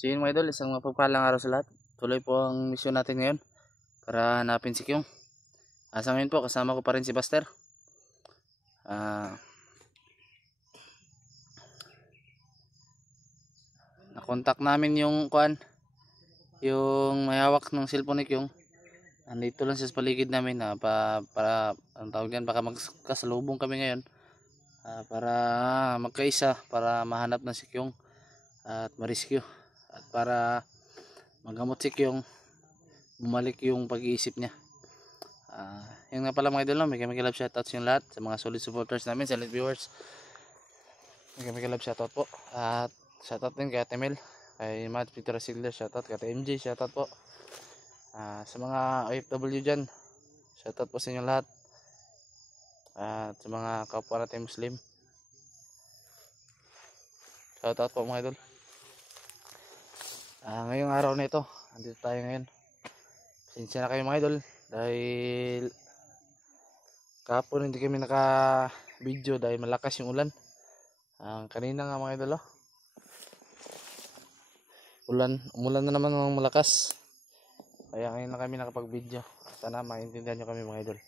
So yun mga idol, isang mapagpalang araw sa lahat. Tuloy po ang misyon natin ngayon para hanapin si Kyung. Sa ngayon po kasama ko pa rin si Buster. Nakontak namin yung yung may hawak ng cellphone ni Kyung. Andito lang siya sa paligid namin para ang tawag yan, baka magkasalubong kami ngayon. Para magkaisa, para mahanap na si Kyung at ma-rescue. At para magamot si Kyung, bumalik yung pag-iisip niya. Yung nga pala mga idol, may kami-love shoutouts yung lahat sa mga solid supporters namin, solid viewers. May kami-love shoutout po. At shoutout din kay Ate Mel, kay Matt Peter Sigler, shoutout kay Ate MJ, shoutout po. Sa mga OFW dyan, shoutout po sa inyo lahat. At sa mga kapwa natin Muslim, shoutout po mga idol. Ngayong araw na ito, andito tayo ngayon. Pasensya na kayo mga idol dahil kahapon hindi kami naka video dahil malakas yung ulan. Kanina nga mga idol, umulan na naman ng malakas, kaya ngayon na kami nakapag video. Sana maintindihan nyo kami mga idol.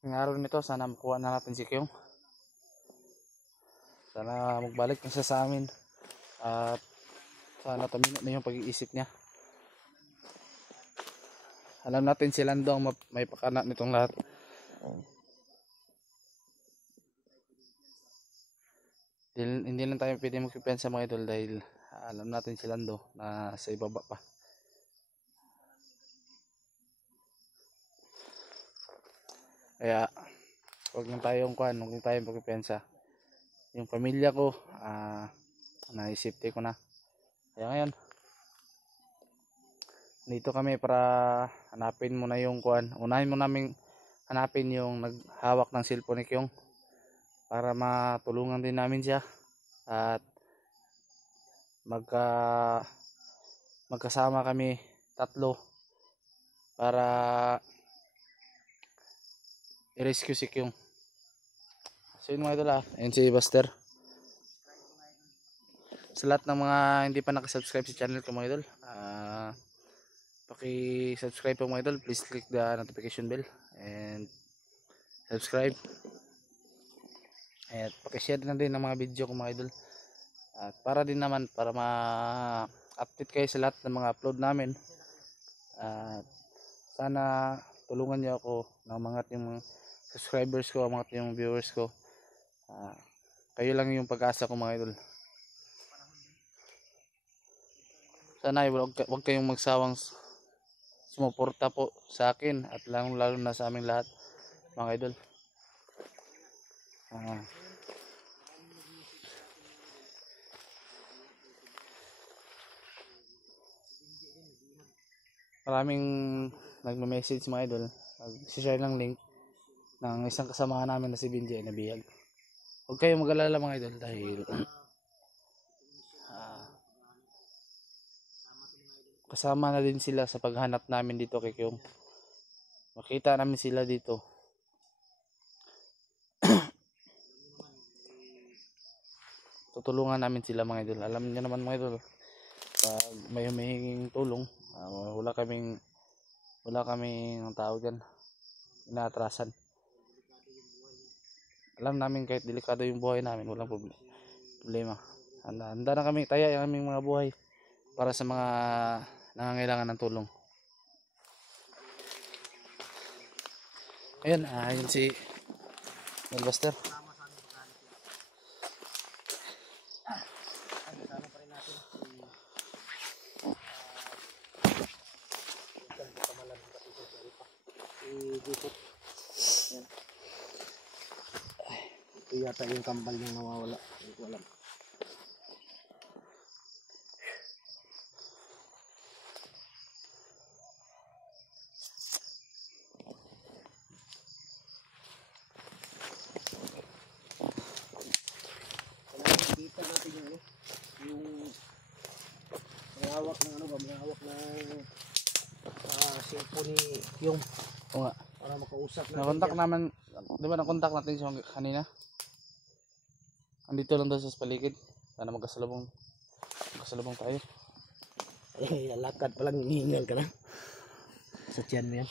Ngayong araw nito sana makuha na natin si Kyung. Sana magbalik na siya sa amin at sana tumino na yung pag-iisip niya. Alam natin si Lando ang may pakana nitong lahat. Hindi lang tayo pwede magpipensa mga idol dahil alam natin si Lando na sa ibaba pa. Kaya huwag lang tayong magpipensa. Yung pamilya ko, naisipte ko na. Kaya ngayon, dito kami para hanapin muna yung unahin mo namin hanapin yung naghawak ng cellphone ni Kyung para matulungan din namin siya at magkasama kami tatlo para i-rescue si Kyung. So yun mga idol, ayun si Buster. Sa lahat ng mga hindi pa nakasubscribe sa channel ko mga idol, paki-subscribe po mga idol. Please click the notification bell and subscribe. At paki-share na din ng mga video ko mga idol. At para din naman para ma-update kayo sa lahat ng mga upload namin. At sana tulungan niyo ako na umangat yung subscribers ko, umangat yung viewers ko. Kayo lang yung pag-asa ko mga idol. Sana wag kayong magsawang sumuporta po sa akin at lalo na sa aming lahat mga idol. Maraming nagme-message mga idol, nag-share ng link ng isang kasamahan namin na si Binjay na bihag. Huwag kayong mag-alala mga idol dahil kasama na din sila sa paghanap namin dito kay Kyung. Makita namin sila dito. Tutulungan namin sila mga idol. Alam niyo naman mga idol, pag may humihinging tulong, wala kaming ang tawag yan, inaatrasan. Alam namin kahit delikado yung buhay namin, walang problema. Handa na kami taya yung aming mga buhay para sa mga nangangailangan ng tulong. Ayun, yun si Buster. Ito yata yung kambal yung nawawala. Hindi ko alam. Kita natin yung may hawak ng may hawak ng cellphone ni yung para makausap natin. Nakontak naman, di ba nakontak natin siya kanina? Andito lang daw siya sa paligid. Sana magkasalubong tayo. Eh, lakad pa lang, hinihingal ka na. Sa tiyan mo yan.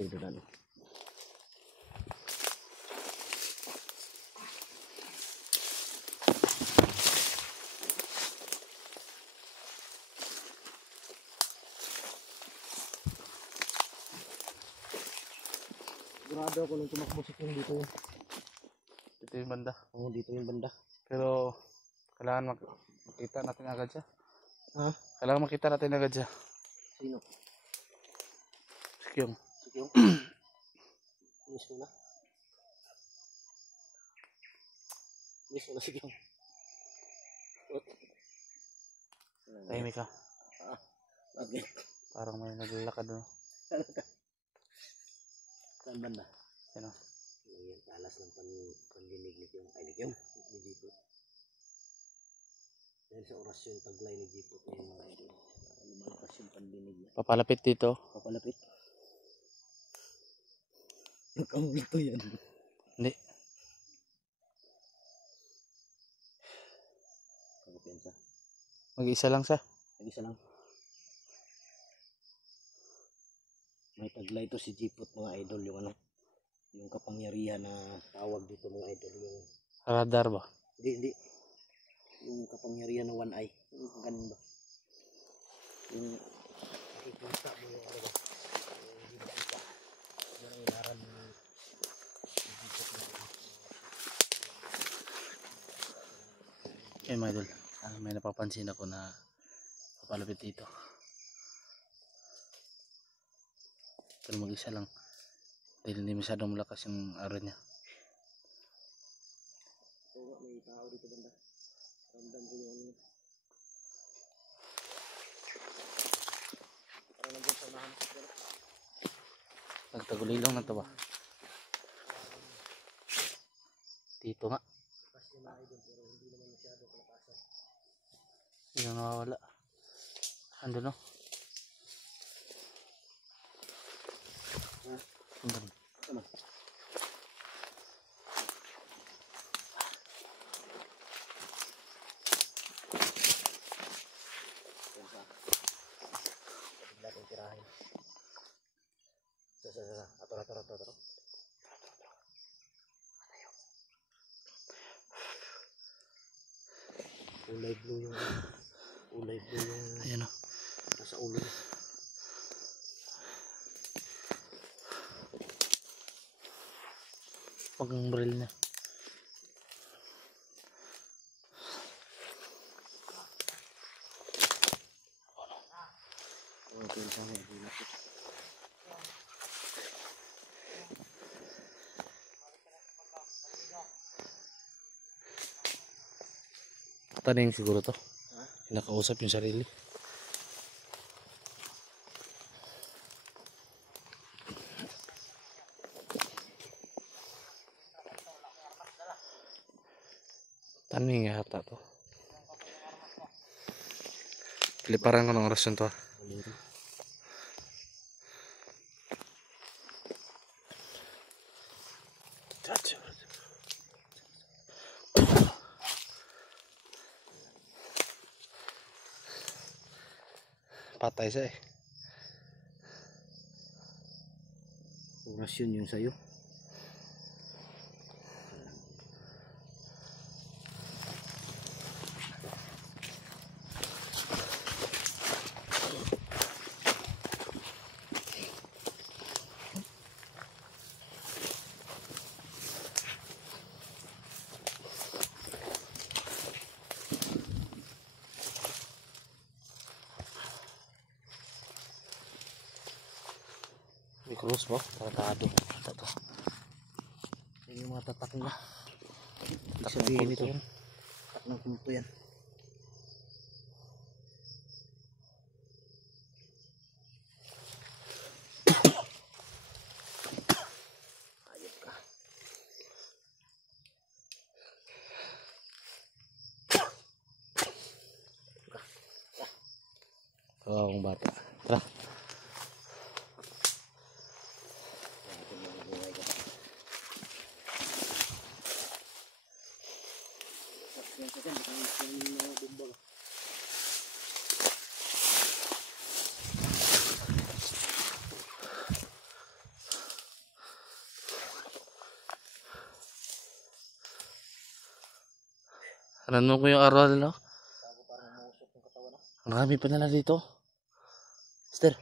Ito na. Sigurado ako nung tumakbo si King dito yun. Dito yung banda. Oo, dito yung banda. Pero kailangan makita natin agad siya. Ha? Kailangan makita natin agad siya. Sino? Si Kyung. Si King? Miss mo na? Miss mo na si King? Tahimik ka. Bakit? Parang may naglalakad doon. Saan banda? Sino? Yung talas ng pandinig ni King. Ay, ni King? Ni Jipo. Dahil sa orasyon taglay ni Jipo ngayon mga idol. Lumalakas yung pandinig niya. Papalapit dito. Papalapit. Kamulto yan. Hindi. Kagupiyansa. Mag-isa lang siya. Nag-isa lang. May taglay to si Jipot mga idol, yung ano, yung kapangyarihan na tawag dito mga idol, yung Radar ba? hindi yung kapangyarihan ng one eye, yung ganun ba, yung nakikita mo yung ano ba, yung hindi ba isa, yan ang inaral ni Jipot mga idol. Okay mga idol. May napapansin ako na papalapit dito. Pero mag-isa lang. Dahil hindi masyadong malakas yung araw niya. Oo, may tao dito banda. Ramdam ko yung ano. Parang nandun sa unahan ko dito. Nagtagulilong na to ba? Dito nga. Kasi mga idol, pero hindi naman masyado kalakasan. Hindi na nawawala. Andun no? Andun. Ano? Bigla kong tirahin. Sa. Ato. Kulay blue yung Ayan o. nasa ulo niya. Pag ang baril niya. Okay, sama yung lapit. Taning siguro to. Ha? Kinakausap yung sarili. Taning yata to. Piliparan ko ng orasyon to. Patay siya eh. Orasyon yung sayo. May cross ba? Tratado. Ito. Yan yung mga tatak nila. Ibig Tatak ng sabihin kulto ito. yan. Tatak ng kulto yan. Tanong ko yung araw nila. Bago parang umuusok yung katawan na. Ang rami pa nila dito. Mister,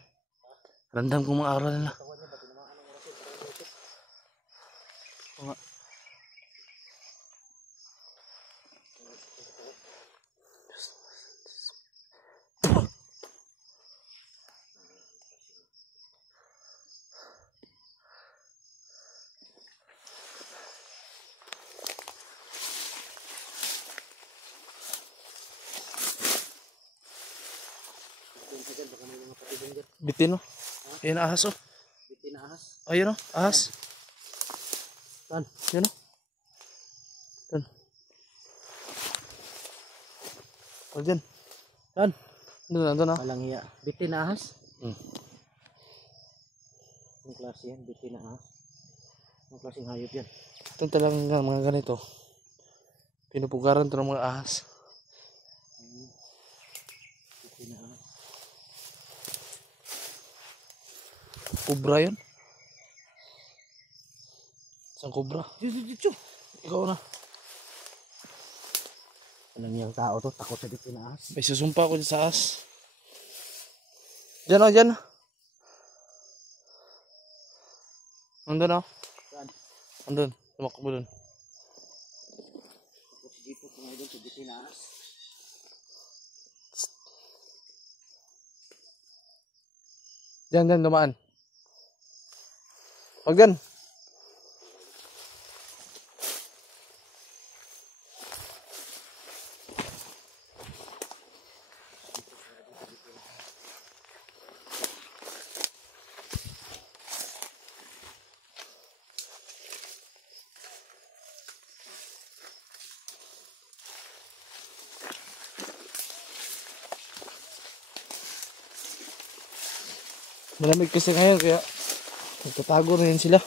randam kong mga araw nila. Katawan niya ba tinamaan ng oras yun? Parang umuusok. Oo nga. Yung agad, baka may mga patibong dyan. Bitin oh. Ayun ahas oh. Bitin na ahas. Ayun oh, ahas. Saan? Yun oh. Doon. O dyan. Saan? Doon, doon oh. Walang hiya. Bitin na ahas? Hmm. Anong klase yan? Bitin na ahas? Anong klaseng hayop yan? Ito talagang mga ganito. Pinupugaran ito ng mga ahas. Bitin na ahas. Kubra yun. Isang kubra. Dito. Ikaw na. Walang hiyang tao to. Takot sa bitin na ahas. May susumpa ako dyan sa ahas. Dyan oh, dyan. Nandun oh. Saan? Nandun. Tumakbo dun. Takot si Jepo kung doon sa bitin na ahas. Dyan, dyan, dumaan. Huwag dyan. Malamig kasi ngayon kaya nagtatago na yun sila.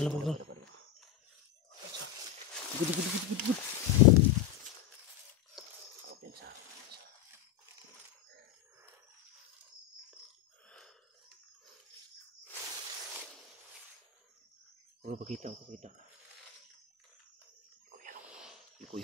Kalabog lang. Gud. Open sa. Ano pakita? Iko.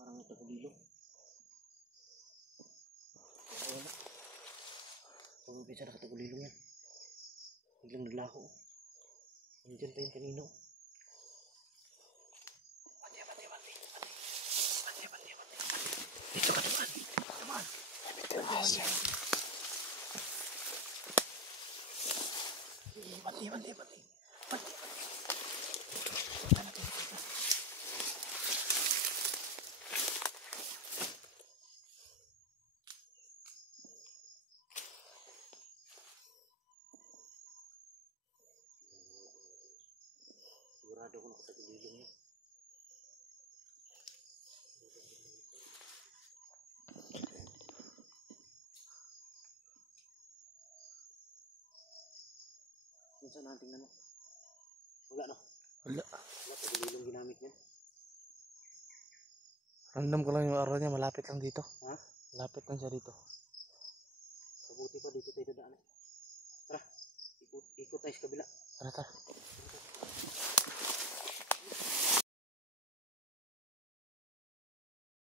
Parang tagulilo. Kung umpisa nakatagulilo yan. Biglang naglaho. Nandiyan pa yung kanino. Bati. Dito ka naman. Bati. Sigurado ko nakatagulilo yan. Minsan natin tingnan mo. Wala no? Wala. Wala tagulilong ginamit niyan. Random ko lang yung araw niya. Malapit lang dito. Ha? Malapit lang siya dito. Mabuti pa dito tayo dadaan. Tara, ikot tayo sa kabila. Tara.